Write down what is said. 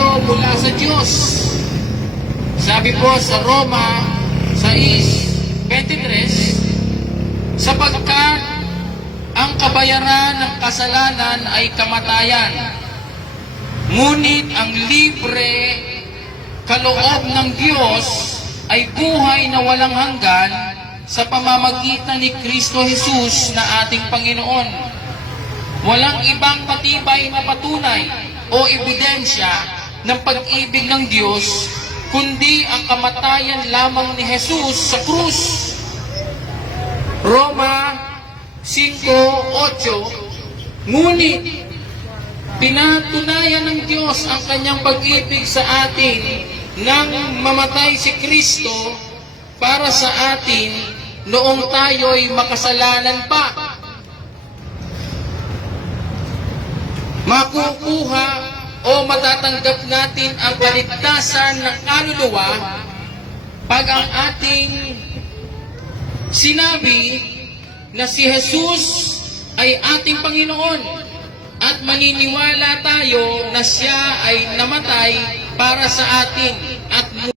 regalo mula sa Diyos. Sabi po sa Roma 6:23, sapagkat ang kabayaran ng kasalanan ay kamatayan, ngunit ang libre kaloob ng Diyos ay buhay na walang hanggan sa pamamagitan ni Kristo Jesus na ating Panginoon. Walang ibang patibay na patunay o ebidensya ng pag-ibig ng Diyos kundi ang kamatayan lamang ni Jesus sa krus. Roma 5:8, ngunit pinatunayan ng Diyos ang kanyang pag-ibig sa atin nang mamatay si Kristo para sa atin noong tayo'y makasalanan pa. Makukuha o matatanggap natin ang kaligtasan ng kaluluwa pag ang ating sinabi na si Jesus ay ating Panginoon at maniniwala tayo na siya ay namatay para sa atin.